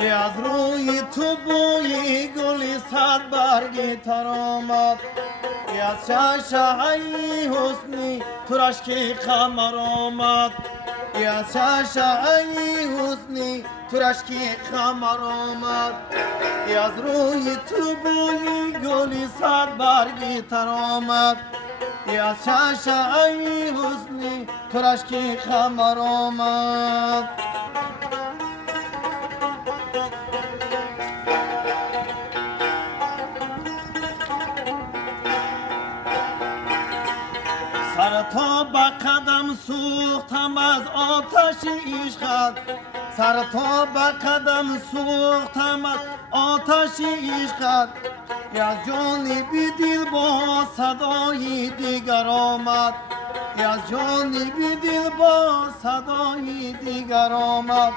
از روی تو بوی گلی صد برگی تر آمد از چشای حسنی تو رشک قمر آمد از چشای حسنی تو رشک قمر آمد از روی تو بوی گلی صد برگی تر آمد از چشای حسنی تو رشک قمر آمد سر تا به قدم سوختم از آتش عشقت سر تا به قدم سوختم از آتش عشقت از جانب دل با صدای دیگر آمد از جانب دل با صدای دیگر آمد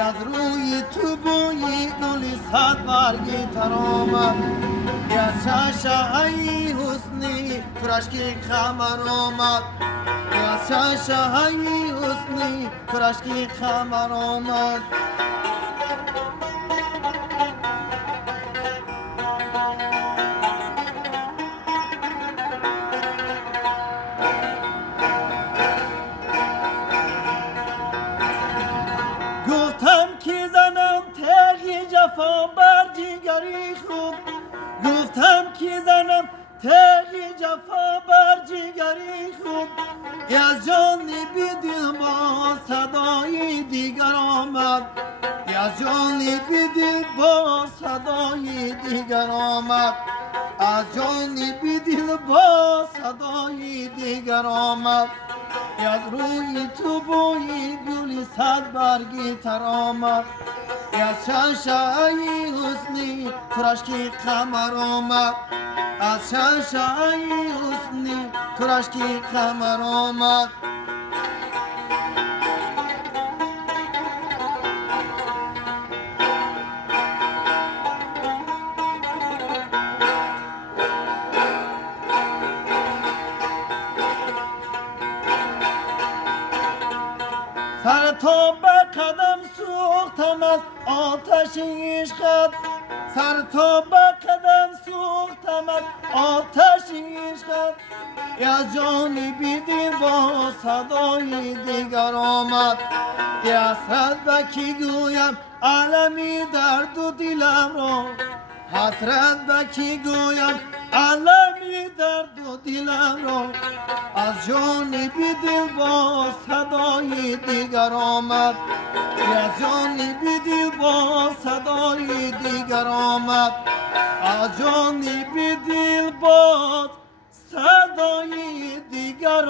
از روی تو بوی گلی صد برگی تر آمد از چشای حسنی تو رشک قمر آمد از چشای حسنی تو رشک قمر آمد گفتم که زنم تغیی جفا بر جگری خوب گفتم که زنم تغیی جفا بر جگری خوب از جانب دل با صدای دیگر آمد از جانب دل با صدای دیگر آمد از جانب دل با صدای دیگر آمد از روی تو بوی گلی صد برگی تر آمد از چشای حسنی تو رشک قمر آمد از چشای حسنی تو رشک قمر آمد سر تا به قدم سوختم از آتش عشقت سر تا به قدم سوختم از آتش عشقت از جانب دل با صدای دیگر آمد حسرت به کی گویم علمی درد و دلم را حسرت به کی گویم علمی درد و دلم را از جانب دل با صدای دیگر آمد از جانب دل با صدای دیگر آمد از جانب دل با صدای دیگر